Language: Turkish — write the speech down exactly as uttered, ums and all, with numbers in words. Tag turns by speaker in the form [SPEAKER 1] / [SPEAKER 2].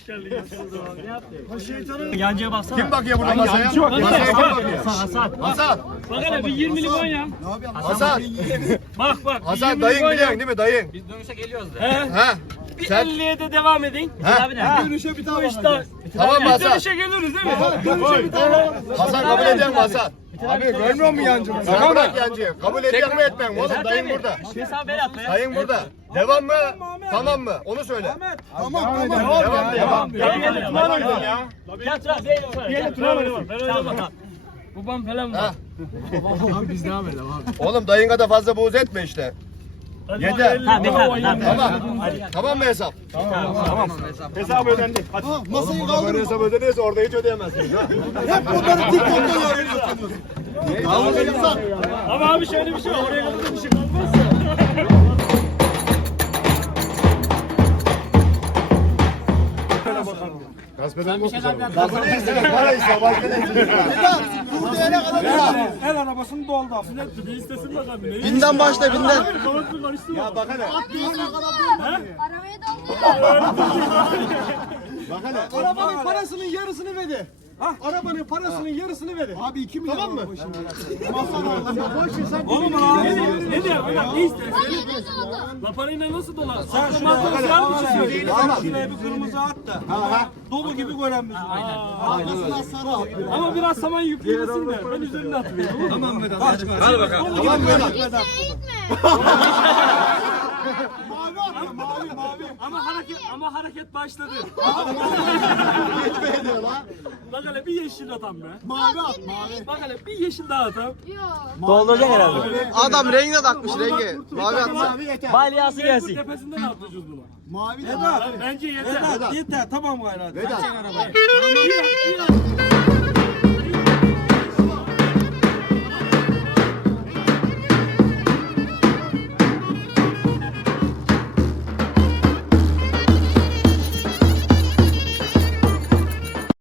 [SPEAKER 1] geldin. Yancıya baksana.
[SPEAKER 2] Kim bakıyor burada masaya? Masaya kim bakıyor?
[SPEAKER 1] Hasan.
[SPEAKER 2] Hasan.
[SPEAKER 1] Bak hele bir yirmi limon ya.
[SPEAKER 2] Hasan.
[SPEAKER 1] Bak bak.
[SPEAKER 2] Hasan dayın biliyorsun değil mi dayın?
[SPEAKER 3] Biz dönüşe geliyoruz da.
[SPEAKER 1] He.
[SPEAKER 2] Ha?
[SPEAKER 1] Bir
[SPEAKER 2] Sen-
[SPEAKER 1] elliye de devam edin.
[SPEAKER 2] Ha?
[SPEAKER 1] Abi ne?
[SPEAKER 4] Dönüşe bir tane
[SPEAKER 1] Bu işte.
[SPEAKER 2] Tamam mı Hasan?
[SPEAKER 1] Dönüşe geliriz değil mi?
[SPEAKER 4] Dönüşe bir tane.
[SPEAKER 2] Hasan kabul ediyor mu Hasan?
[SPEAKER 4] Abi görmüyor musun yancımı?
[SPEAKER 2] Sen bırak yancıyı. Kabul ediyor mu etmem mi? Oğlum dayın burada.
[SPEAKER 1] Hesap ver at be.
[SPEAKER 2] Dayın burada. Devam mı? Tamam mı? Onu söyle.
[SPEAKER 4] Tamam tamam.
[SPEAKER 2] Devam devam.
[SPEAKER 1] Gel Turan oynayalım ya. Gel Turan. Gel Turan oynayalım. Ben oynamam. Babam falan
[SPEAKER 2] Ha.
[SPEAKER 1] var. Abi biz devam edelim abi.
[SPEAKER 2] Oğlum dayına da fazla buğz etme işte. Yeter.
[SPEAKER 1] Tamam tamam.
[SPEAKER 2] Tamam. Tamam mı hesap?
[SPEAKER 1] Tamam.
[SPEAKER 2] Hesap ödendi. Hadi.
[SPEAKER 4] Masayı
[SPEAKER 2] Burada böyle
[SPEAKER 4] kaldır.
[SPEAKER 2] hesap ödenirse orada hiç ödeyemezsiniz. Ha?
[SPEAKER 4] Hep bunları TikTok'ta yayınlıyorsunuz. Kaldırırsan.
[SPEAKER 1] Ama abi şöyle bir şey var. Oraya kadar da bir şey kalmazsa.
[SPEAKER 2] Gasp eden bu. Gasp edersen para ise başka ne için?
[SPEAKER 4] Burada yere kadar ya.
[SPEAKER 1] El arabasını doldu. Bir istesin bakalım.
[SPEAKER 4] Binden başla binden.
[SPEAKER 2] Ya bak hele.
[SPEAKER 5] Arabaya dalmıyor.
[SPEAKER 2] Bak hele.
[SPEAKER 4] Arabanın parasının yarısını verdi. Ha? Arabanın parasının yarısını verdi. Abi iki milyon. Tamam mı?
[SPEAKER 1] Oğlum abi. Ne diyor? Ne istersin? La parayla nasıl dolar? Sen şu materyal bir şey söyle.
[SPEAKER 4] Şuraya bir kırmızı at da. Dolu gibi gören bizim. Arkasından sarı at.
[SPEAKER 1] Ama biraz saman yükleyesin de. Ben üzerine atıyorum. Tamam Vedat.
[SPEAKER 4] Hadi bakalım.
[SPEAKER 2] Tamam mı Vedat?
[SPEAKER 5] Gitme.
[SPEAKER 4] Mavi at ya mavi mavi.
[SPEAKER 1] Ama hareket ama hareket başladı.
[SPEAKER 4] Geçmeye diyor lan.
[SPEAKER 1] Bak hele bir yeşil atam be.
[SPEAKER 4] Mavi at mavi.
[SPEAKER 1] Bak hele bir yeşil daha atam.
[SPEAKER 5] Yok.
[SPEAKER 4] Dolduracak herhalde.
[SPEAKER 6] Adam rengine takmış rengi. Mavi atsa.
[SPEAKER 4] Mavi yeter.
[SPEAKER 6] Balyası
[SPEAKER 1] Bu
[SPEAKER 6] gelsin.
[SPEAKER 1] tepesinden atacağız bunu.
[SPEAKER 4] Mavi de
[SPEAKER 1] Bence yeter.
[SPEAKER 4] yeter tamam gayrı.
[SPEAKER 2] Vedat.
[SPEAKER 1] İyi, iyi.